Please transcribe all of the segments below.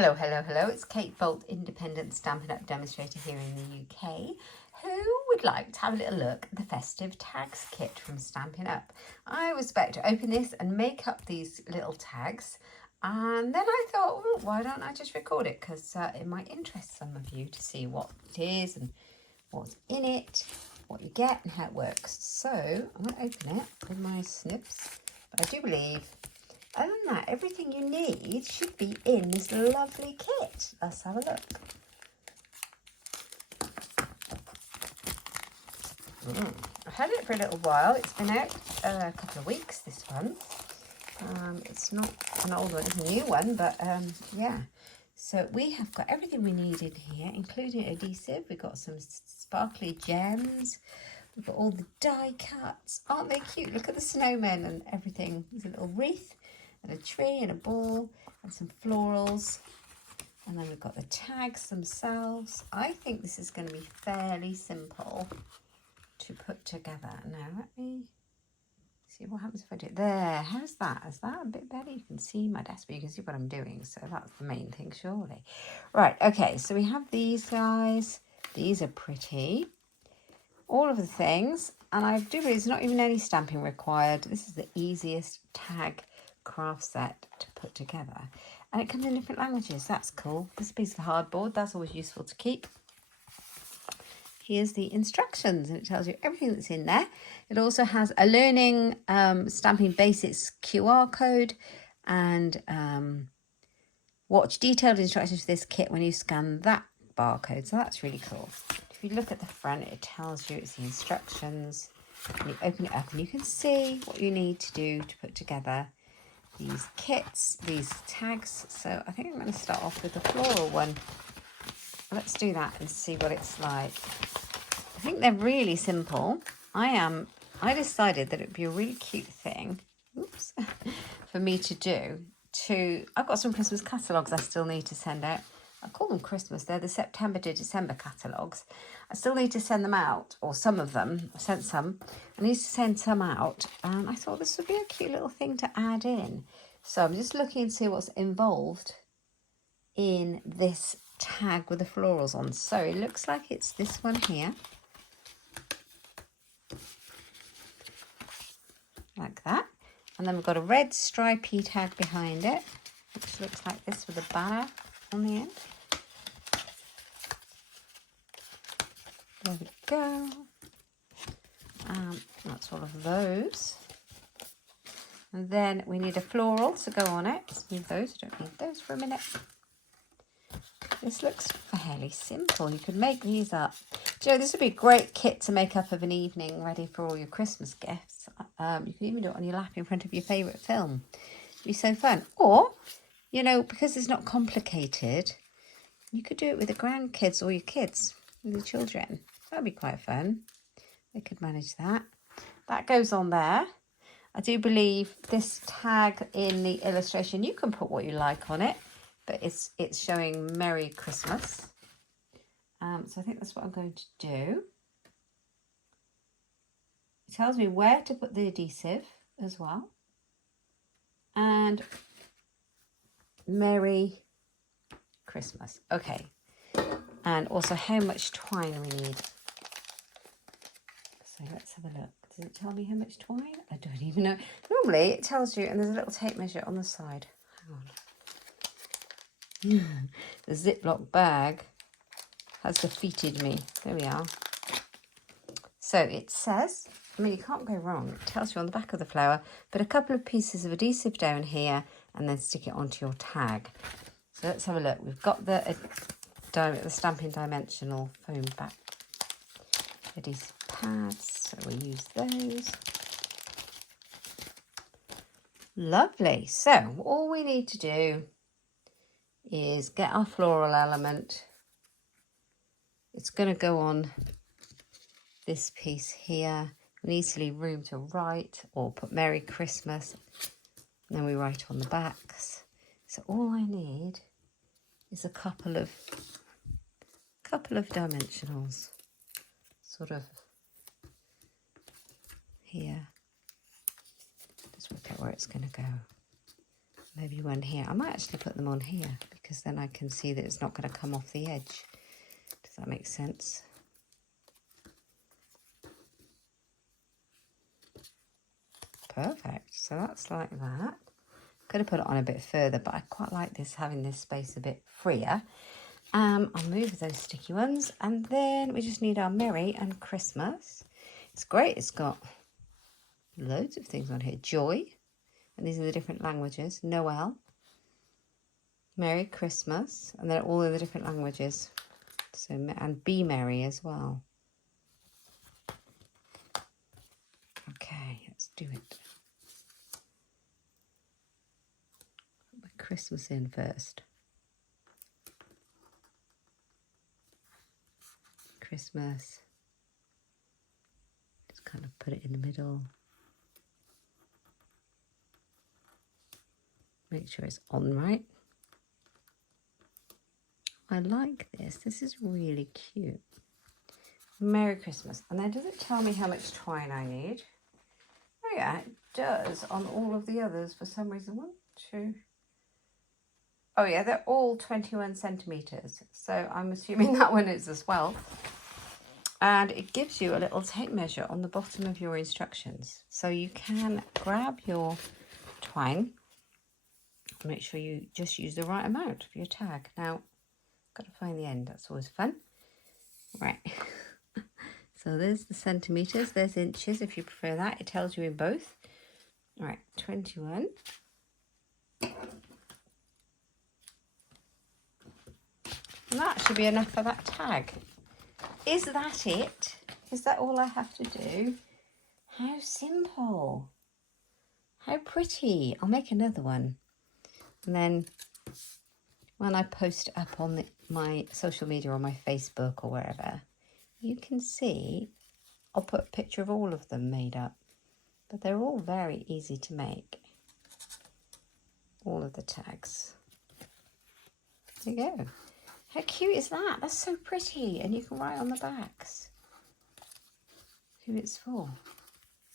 Hello, hello, hello. It's Kate Bolt, independent Stampin' Up demonstrator here in the UK. Who would like to have a little look at the Festive Tags Kit from Stampin' Up? I was about to open this and make up these little tags, and then I thought, oh, why don't I just record it, because it might interest some of you to see what it is and what's in it, what you get and how it works. So I'm going to open it with my snips, but I do believe other than that, everything you need should be in this lovely kit. Let's have a look. I've had it for a little while. It's been out a couple of weeks, this one. It's not an old one, it's a new one, but yeah. So we have got everything we need in here, including adhesive. We've got some sparkly gems. We've got all the die cuts. Aren't they cute? Look at the snowmen and everything. There's a little wreath and a tree and a ball and some florals. And then we've got the tags themselves. I think this is going to be fairly simple to put together. Now let me see what happens if I do it. There, how's that? Is that a bit better? You can see my desk, but you can see what I'm doing. So that's the main thing, surely. Right, okay, so we have these guys. These are pretty. All of the things. And I do believe there's not even any stamping required. This is the easiest tag craft set to put together, and it comes in different languages. That's cool. This piece of hardboard, that's always useful to keep. Here's the instructions, and it tells you everything that's in there. It also has a learning stamping basics QR code and watch detailed instructions for this kit when you scan that barcode. So that's really cool. If you look at the front, it tells you it's the instructions, and you open it up and you can see what you need to do to put together these kits, these tags. So I think I'm going to start off with the floral one. Let's do that and see what it's like. I think they're really simple. I decided that it'd be a really cute thing, oops, for me to do. I've got some Christmas catalogues I still need to send out. I call them Christmas. They're the September to December catalogues. I still need to send them out, or some of them. I sent some. I need to send some out. And I thought this would be a cute little thing to add in. So I'm just looking to see what's involved in this tag with the florals on. So it looks like it's this one here. Like that. And then we've got a red stripy tag behind it, which looks like this with a banner on the end. There we go. That's all of those. And then we need a floral to go on it. Let's move those. I don't need those for a minute. This looks fairly simple. You could make these up. Do you know, this would be a great kit to make up of an evening ready for all your Christmas gifts. You can even do it on your lap in front of your favourite film. It'd be so fun. Or, you know, because it's not complicated, you could do it with the grandkids or your kids, with your children. That'd be quite fun. They could manage that. That goes on there. I do believe this tag in the illustration, you can put what you like on it, but it's showing Merry Christmas. So I think that's what I'm going to do. It tells me where to put the adhesive as well. And Merry Christmas. Okay. And also how much twine we need. So let's have a look. Does it tell me how much twine? I don't even know. Normally it tells you, and there's a little tape measure on the side. Hang on. The Ziploc bag has defeated me. There we are. So it says, I mean, you can't go wrong. It tells you on the back of the flower, put a couple of pieces of adhesive down here and then stick it onto your tag. So let's have a look. We've got the Stampin' Dimensional foam back adhesive pads, so we use those. Lovely. So all we need to do is get our floral element. It's going to go on this piece here. We need to leave room to write or put Merry Christmas, and then we write on the backs. So all I need is a couple of dimensionals, sort of here. Just work out where it's going to go. Maybe one here. I might actually put them on here because then I can see that it's not going to come off the edge. Does that make sense? Perfect. So that's like that. Could have put it on a bit further, but I quite like this, having this space a bit freer. I'll move those sticky ones, and then we just need our Merry and Christmas. It's great. It's got loads of things on here. Joy, and these are the different languages. Noel, Merry Christmas, and they're all in the different languages. So, and Be Merry as well. Okay, let's do it. Put my Christmas in first. Christmas. Just kind of put it in the middle. Make sure it's on right. I like this. This is really cute. Merry Christmas. And then does it tell me how much twine I need? Oh yeah, it does on all of the others for some reason. 1, 2. Oh yeah, they're all 21 centimetres. So I'm assuming that one is as well. And it gives you a little tape measure on the bottom of your instructions. So you can grab your twine. Make sure you just use the right amount for your tag. Now, got to find the end. That's always fun. Right. So there's the centimetres. There's inches if you prefer that. It tells you in both. All right, 21. And that should be enough for that tag. Is that it? Is that all I have to do? How simple. How pretty. I'll make another one. And then when I post up on my social media or my Facebook or wherever, you can see, I'll put a picture of all of them made up. But they're all very easy to make. All of the tags. There you go. How cute is that? That's so pretty. And you can write on the backs who it's for.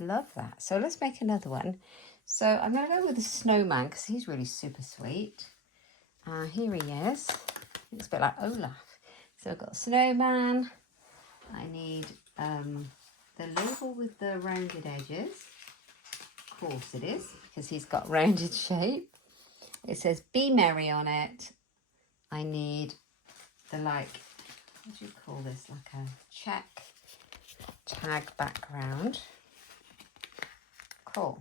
Love that. So let's make another one. So I'm going to go with the snowman because he's really super sweet. Here he is. Looks a bit like Olaf. So I've got snowman. I need the label with the rounded edges. Of course it is, because he's got rounded shape. It says Be Merry on it. I need the, like, what do you call this? Like a check tag background. Cool.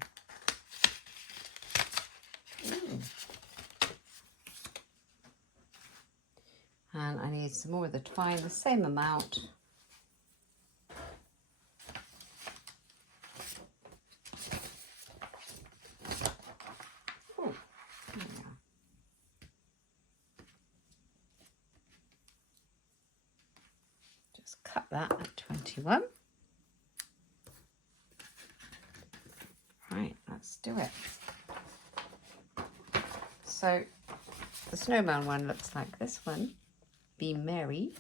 And I need some more of the twine, the same amount. Oh, there we are. Just cut that at 21. Right, let's do it. So the snowman one looks like this one. Be Merry.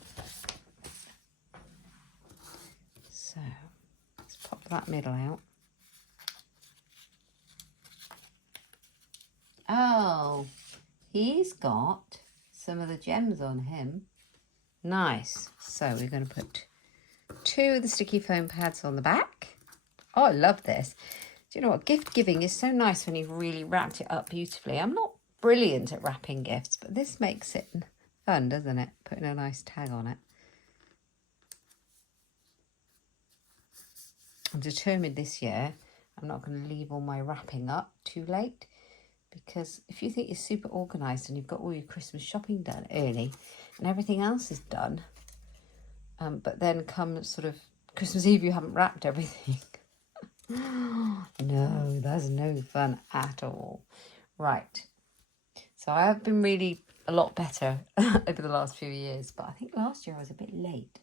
So let's pop that middle out. Oh, he's got some of the gems on him. Nice. So we're going to put 2 of the sticky foam pads on the back. Oh, I love this. Do you know what? Gift giving is so nice when you've really wrapped it up beautifully. I'm not brilliant at wrapping gifts, but this makes it fun, doesn't it? Putting a nice tag on it. I'm determined this year I'm not going to leave all my wrapping up too late, because if you think you're super organised and you've got all your Christmas shopping done early and everything else is done, but then come sort of Christmas Eve you haven't wrapped everything. No, that's no fun at all. Right. So I have been really a lot better over the last few years, but I think last year I was a bit late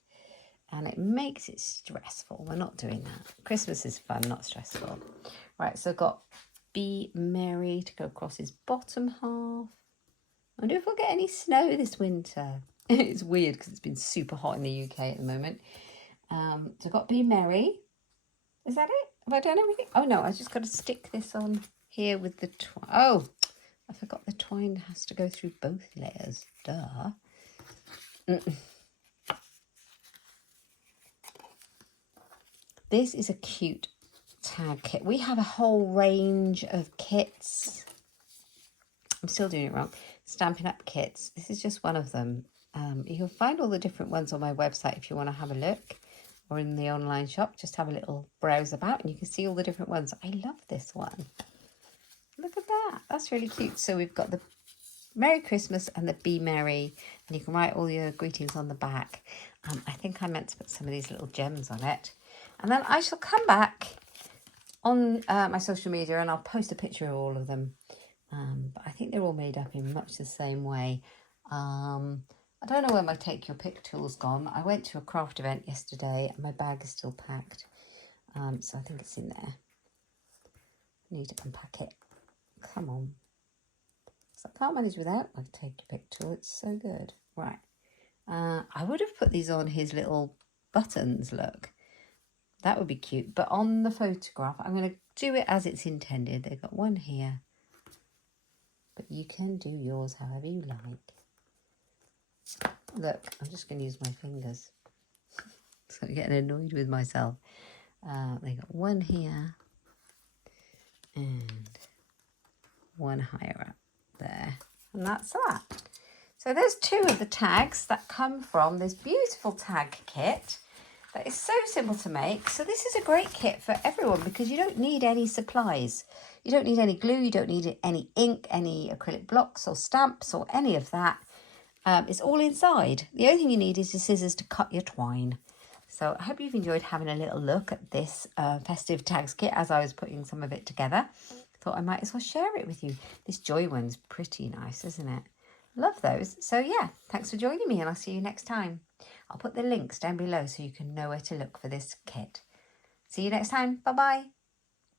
and it makes it stressful. We're not doing that. Christmas is fun, not stressful. Right, so I've got Be Merry to go across his bottom half. I wonder if we'll get any snow this winter. It's weird because it's been super hot in the UK at the moment. So I've got Be Merry. Is that it? Have I done everything? Oh no, I just got to stick this on here with the twine. Oh, I forgot the twine has to go through both layers. Duh. This is a cute tag kit. We have a whole range of kits. I'm still doing it wrong. Stampin' Up kits. This is just one of them. You can find all the different ones on my website if you want to have a look, or in the online shop. Just have a little browse about and you can see all the different ones. I love this one. Look at that. That's really cute. So we've got the Merry Christmas and the Be Merry, and you can write all your greetings on the back. I think I meant to put some of these little gems on it. And then I shall come back on my social media and I'll post a picture of all of them. But I think they're all made up in much the same way. I don't know where my Take Your Pick tool's gone. I went to a craft event yesterday and my bag is still packed. So I think it's in there. I need to unpack it. Come on. So I can't manage without my Take Your Pick tool. It's so good. Right. I would have put these on his little buttons, look. That would be cute. But on the photograph, I'm going to do it as it's intended. They've got one here. But you can do yours however you like. Look, I'm just going to use my fingers. So I'm getting annoyed with myself. They got one here. And one higher up there. And that's that. So there's two of the tags that come from this beautiful tag kit. That is so simple to make. So this is a great kit for everyone because you don't need any supplies. You don't need any glue, you don't need any ink, any acrylic blocks or stamps or any of that. It's all inside. The only thing you need is your scissors to cut your twine. So I hope you've enjoyed having a little look at this Festive Tags Kit as I was putting some of it together. Thought I might as well share it with you. This Joy one's pretty nice, isn't it? Love those. So yeah, thanks for joining me and I'll see you next time. I'll put the links down below so you can know where to look for this kit. See you next time. Bye-bye.